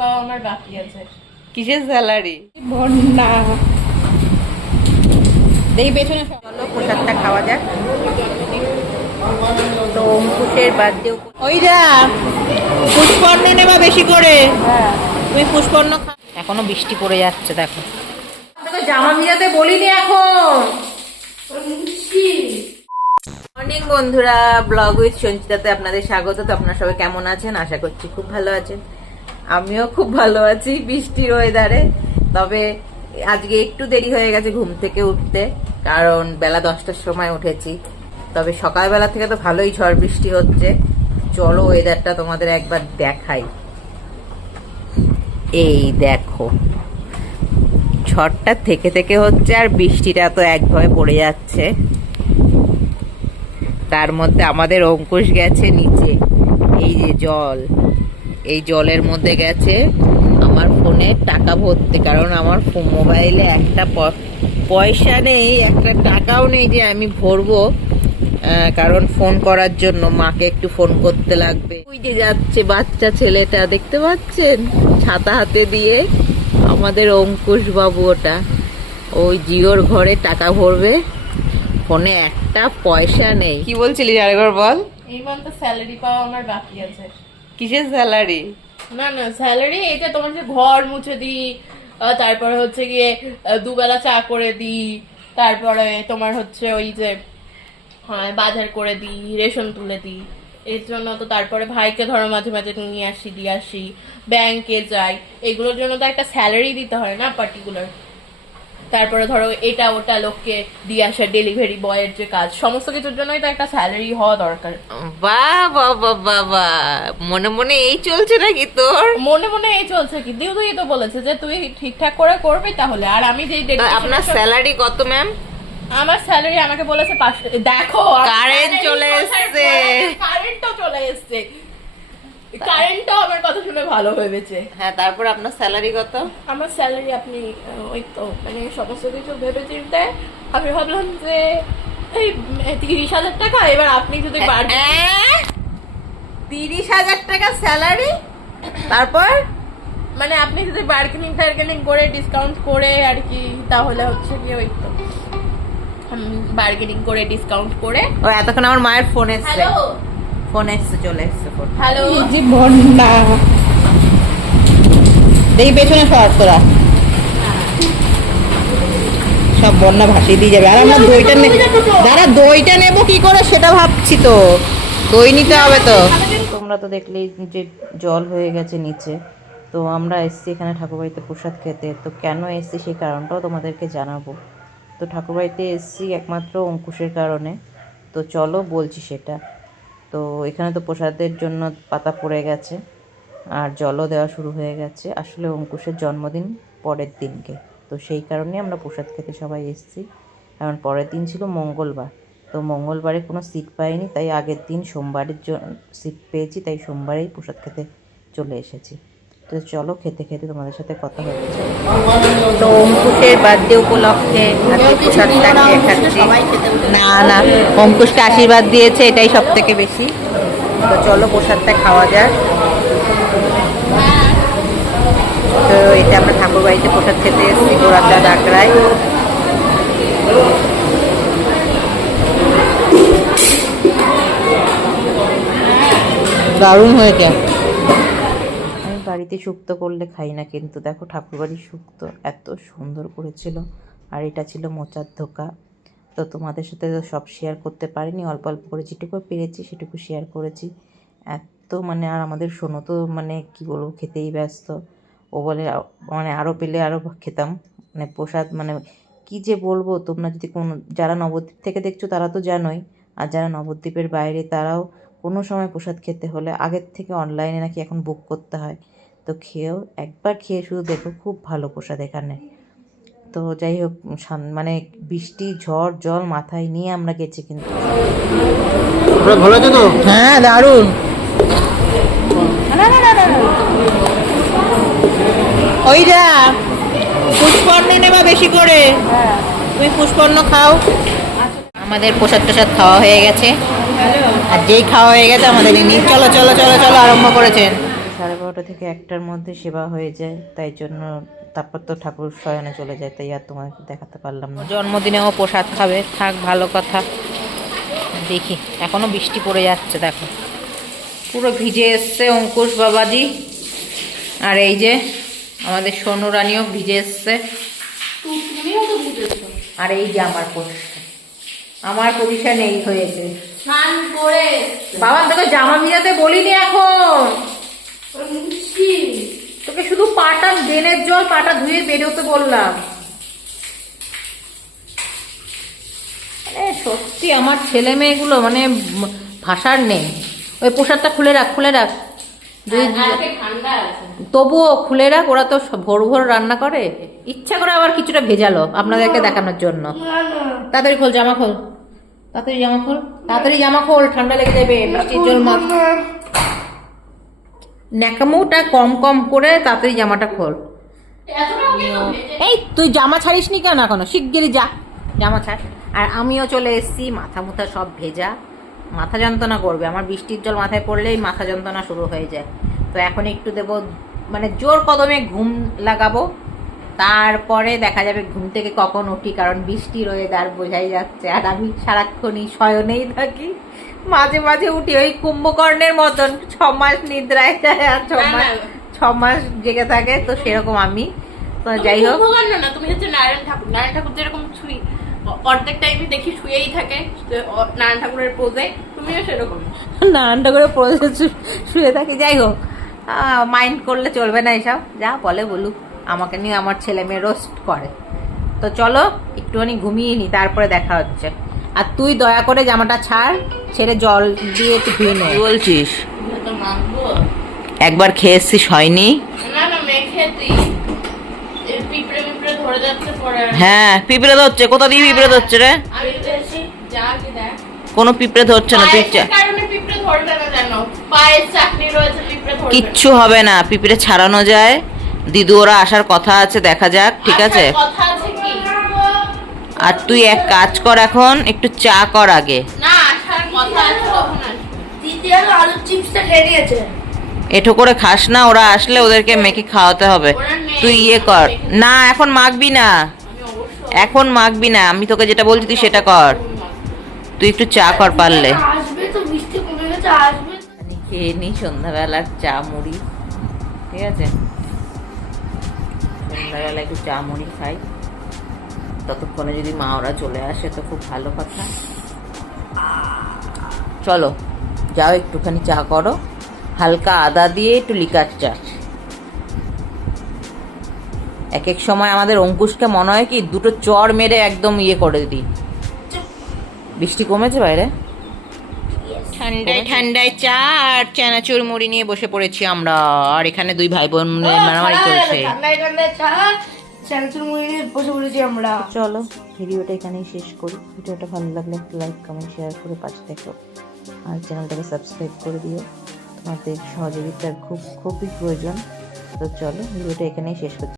পাওয়া আমার বাকি আছে। কিসের স্যালারি বন্যা। দেখি পেছনে চলো প্রসাদটা খাওয়া যাক। তো অঙ্কুশের বার্থডে ওই যা পুষ্পর্ণ নেবা বেশি করে। তুমি পুষ্পর্ণ এখনও বৃষ্টি পড়ে যাচ্ছে দেখো। তোকে জামা ভিজাতে বলিনি এখন। মর্নিং বন্ধুরা ব্লগ উইথ সঞ্চিতাতে আপনাদের স্বাগত। তো আপনারা সবাই কেমন আছেন? আশা করছি খুব ভালো আছেন। আমিও খুব ভালো আছি বৃষ্টির ওয়েদারে তবে আজকে একটু দেরি হয়ে গেছে ঘুম থেকে উঠতে, কারণ বেলা দশটার সময় উঠেছি। তবে সকালবেলা থেকে তো ভালোই ঝড় বৃষ্টি হচ্ছে। চলো ওয়েদারটা তোমাদের একবার দেখাই। এই দেখো, ঝড়টা থেকে থেকে হচ্ছে আর বৃষ্টিটা তো একভাবে পড়ে যাচ্ছে। তার মধ্যে আমাদের অঙ্কুশ গেছে নিচে, এই যে জল। এই জলের মধ্যে গেছে। আমার ফোনে টাকা ভরতে কারণ আমার মোবাইলে একটা প- পয়সা নেই একটা টাকাও নেই যে আমি ভরবো কারণ ফোন করার জন্য মাকে একটু ফোন করতে লাগবে। ওই যে যাচ্ছে বাচ্চা ছেলেটা দেখতে পাচ্ছেন? ছাতা হাতে দিয়ে আমাদের অঙ্কুশ বাবু ওটা। ওই জিওর ঘরে টাকা ভরবে ফোনে একটা পয়সা নেই। কি বলছিলি আরেকবার বল? এই মান্থে স্যালারি পাওয়া আমার বাকি আছে। কিসের স্যালারি না না স্যালারি যে তোমার যে ঘর মুছে দিই তারপরে হচ্ছে গিয়ে দুবেলা চা করে দিই তারপরে তোমার হচ্ছে ওই যে হ্যাঁ, বাজার করে দিই রেশন তুলে দিই। এর জন্য তো তারপরে ভাইকে ধরো মাঝে মাঝে নিয়ে আসি দিয়ে আসি। ব্যাংকে যাই এগুলোর জন্য তো একটা স্যালারি দিতে হয় না পার্টিকুলার তারপরে ধরো এটা ওটা লোককে দিয়ে আসা ডেলিভারি বয়ের যে কাজ সমস্ত কিছুর জন্যই তো একটা স্যালারি হওয়া দরকার। বাহ বাবা মনে মনে এই চলছে নাকি তোর? মনে মনে এই চলছে কি? দিউ তুই তো বলেছে যে তুই ঠিকঠাক করে করবি তাহলে আর আমি যেই আপনার স্যালারি কত ম্যাম আমার স্যালারি আমাকে বলেছে পাঁচশো দেখো কারেন্ট চলে এসছে। কারেন্টও চলে এসছে। কারেন্টও আমার কথা শুনে ভালো ভেবেছে হ্যাঁ তারপর আপনার স্যালারি কত? আমার স্যালারি আপনি ওই তো মানে সমস্ত কিছু ভেবে চিন্তে আমি ভাবলাম যে এই তিরিশ হাজার টাকা এবার আপনি যদি তিরিশ হাজার টাকা স্যালারি তারপর? মানে আপনি যদি বার্গেনিং টার্গেনিং করে ডিসকাউন্ট করে আর কি তাহলে হচ্ছে কি ওই তো বার্গেনিং করে ডিসকাউন্ট করে। ও এতক্ষণ আমার মায়ের ফোন এসছে। হ্যালো ফোন এসছে চলে এসছে ফোন। হ্যালো? যে বন্যা। দেখি পেছনে সর তোরা। সব বন্যা ভাসিয়ে দিয়ে যাবে। আর আমরা দইটা নে দাঁড়া দইটা নেব কি করে সেটা ভাবছি তো। দই নিতে হবে তো। তোমরা তো দেখলেই যে জল হয়ে গেছে নিচে। তো আমরা এসছি এখানে ঠাকুরবাড়িতে প্রসাদ খেতে। তো কেন এসছি সেই কারণটাও তোমাদেরকে জানাব। তো ঠাকুরবাড়িতে এসছি একমাত্র অঙ্কুশের কারণে। তো চলো বলছি সেটা। তো এখানে তো প্রসাদের জন্য পাতা পড়ে গেছে আর জলও দেওয়া শুরু হয়ে গেছে। আসলে অঙ্কুশের জন্মদিন পরের দিনকে। তো সেই কারণে আমরা প্রসাদ খেতে সবাই এসেছি। কারণ পরের দিন ছিল মঙ্গলবার। তো মঙ্গলবারে কোনো সিট পাইনি, তাই আগের দিন সোমবারের জন্য সিট পেয়েছি, তাই সোমবারেই প্রসাদ খেতে চলে এসেছি। তো চলো খেতে খেতে তোমাদের সাথে কথা হচ্ছে তো অঙ্কুশের বার্থডে উপলক্ষে না না অঙ্কুশকে আশীর্বাদ দিয়েছে, এটাই সব থেকে বেশি। তো চলো প্রসাদটা খাওয়া যাক। তো এটা আমরা ঠাকুর বাড়িতে প্রসাদ খেতে এসেছি গোড়াটা ডাকরায়। দারুণ হয়েছে। বাড়িতে শুক্তো করলে খাই না কিন্তু দেখো ঠাকুর ঠাকুরবাড়ির শুক্তো এত সুন্দর করেছিল। আর এটা ছিল মোচার ধোকা। তো তোমাদের সাথে তো সব শেয়ার করতে পারিনি, অল্প অল্প করে যেটুকু পেরেছি সেটুকু শেয়ার করেছি। এত মানে আর আমাদের শোনো তো মানে কি বলব খেতেই ব্যস্ত। ও বলে মানে আরও পেলে আরও খেতাম। মানে প্রসাদ মানে কি যে বলব তোমরা যদি কোনো, যারা নবদ্বীপ থেকে দেখছ তারা তো জানোই। আর যারা নবদ্বীপের বাইরে তারাও কোনো সময় প্রসাদ খেতে হলে আগের থেকে অনলাইনে নাকি এখন বুক করতে হয়। তো খেয়েও একবার খেয়ে শুধু দেখো খুব ভালো প্রসাদ এখানে। তো যাই হোক মানে বৃষ্টি ঝড় জল মাথায় নিয়ে আমরা গেছি কিন্তু। ভালো আছে তো? হ্যাঁ দারুণ। ওই যা পুষ্পর্ণ নেবা বেশি করে। তুমি পুষ্পর্ণ খাও। আমাদের প্রসাদ প্রসাদ খাওয়া হয়ে গেছে। আর যেই খাওয়া হয়ে গেছে আমাদের ইনি। চলো চলো চলো চলো আরম্ভ করেছেন। সাড়ে বারোটা থেকে একটার মধ্যে সেবা হয়ে যায় তাই জন্য তারপর তো ঠাকুর শয়নে চলে যায় তাই আর তোমাকে দেখাতে পারলাম না। জন্মদিনেও প্রসাদ খাবে থাক ভালো কথা। দেখি এখনও বৃষ্টি পড়ে যাচ্ছে দেখো। পুরো ভিজে এসছে অঙ্কুশ বাবাজি। আর এই যে আমাদের সোনু রানীও ভিজে এসছে। আর এই যে আমার পজিশন আমার পজিশন এই হয়েছে। স্নান করে। বাবা তোকে জামা ভিজাতে বলিনি এখন। তোকে শুধু পাটা ড্রেনের জল পাটা ধুয়ে বেরোতে বললাম। সত্যি আমার ছেলে মেয়েগুলো মানে ভাষার নেই। ওই পোশাকটা খুলে রাখ খুলে রাখ। তবুও খুলে রাখ ওরা তো ভোর ভোর রান্না করে। ইচ্ছা করে আবার কিছুটা ভেজালো আপনাদেরকে দেখানোর জন্য। তাড়াতাড়ি খোল জামা খোল। তাড়াতাড়ি জামা খোল, তাড়াতাড়ি জামা খোল, ঠান্ডা লেগে যাবে, বৃষ্টির জল মাখ ন্যাকামোটা কম কম করে তাড়াতাড়ি জামাটা খোল। এই, তুই জামা ছাড়িসনি কেন এখনও? শিগগিরই যা, জামা ছাড়। আর আমিও চলে এসেছি, মাথা মুথা সব ভেজা। মাথা যন্ত্রণা করবে, আমার বৃষ্টির জল মাথায় পড়লেই মাথা যন্ত্রণা শুরু হয়ে যায়। তো এখন একটু দেব মানে জোর কদমে ঘুম লাগাবো তারপরে দেখা যাবে ঘুম থেকে কখন উঠি কারণ বৃষ্টির ওয়েদার বোঝাই যাচ্ছে। আর আমি সারাক্ষণই শয়নেই থাকি। মাঝে মাঝে উঠি ওই কুম্ভকর্ণের মতন। ছ মাস নিদ্রায় যায় আর ছ না, মাস ছ মাস জেগে থাকে তো সেরকম আমি। তো যাই হোক। কুম্ভকর্ণ না তুমি হচ্ছে নারায়ণ ঠাকুর। নারায়ণ ঠাকুর যেরকম শুই অর্ধেক টাইমে দেখি শুয়েই থাকে নারায়ণ ঠাকুরের পোজে তুমিও সেরকম? নানটা ঠাকুরের প্রসেস শুয়ে থাকি। যাই হোক মাইন্ড করলে চলবে না এসব। যা বলে বলুক। আমাকে নিয়ে আমার ছেলে মেয়ে রোস্ট করে। তো চলো একটুখানি ঘুমিয়ে নি তারপরে দেখা হচ্ছে। আর তুই দয়া করে জামাটা ছাড় ছেড়ে জল দিয়ে একটু ধুয়ে নে। বলছিস? একবার খেয়ে এসছিস হয়নি? না না মেখে দিই। এই পিঁপড়ে পিঁপড়ে ধরে যাচ্ছে পরে আর- হ্যাঁ পিঁপড়ে ধরছে। কোথা দিয়ে পিঁপড়ে ধরছে রে? কোনো পিঁপড়ে ধরছে পায়েসের কারণে পিঁপড়ে ধরবে না না। কিচ্ছু হবে না। পিঁপড়ে ছাড়ানো যায়। দিদু ওরা আসার কথা আছে দেখা যাক ঠিক আছে? কথা আছে কি? আর তুই এক কাজ কর এখন একটু চা কর আগে। না এঠো করে খাস না ওরা আসলে ওদেরকে মেখে খাওয়াতে হবে। তুই ইয়ে কর। না এখন মাখবি না। এখন মাখবি না। আমি তোকে যেটা বলছি তুই সেটা কর। তুই একটু চা কর পারলে। আসবে তো বৃষ্টি কমে গেছে আসবে তো। আমি খেয়ে নিই সন্ধ্যাবেলার চা মুড়ি। ঠিক আছে? সন্ধ্যাবেলা একটু চা মুড়ি খাই। ততক্ষণে যদি মা ওরা চলে আসে, তো খুব ভালো কথা। চলো, যাও, একটুখানি চা করো। হালকা আদা দিয়ে একটু লিকার চা এক এক সময় আমাদের অঙ্কুশকে মনে হয় কি, দুটো চর মেরে একদম ইয়ে করে দিই। বৃষ্টি কমেছে বাইরে? ঠান্ডায় ঠান্ডায় চা আর চানাচুর মুড়ি নিয়ে বসে পড়েছি আমরা। আর এখানে দুই ভাই বোন মারামারি চলছে। ঠান্ডায় ঠান্ডায় চা স্যামসুং মুড়ি নিয়ে বসে পড়েছি আমরা। চলো ভিডিওটা এখানেই শেষ করি। ভিডিওটা ভালো লাগলে একটু লাইক কমেন্ট শেয়ার করে পাশে থেকো। আর চ্যানেলটাকে সাবস্ক্রাইব করে দিও। তোমাদের সহযোগিতার খুব খুবই প্রয়োজন। তো চলো ভিডিওটা এখানেই শেষ করছি।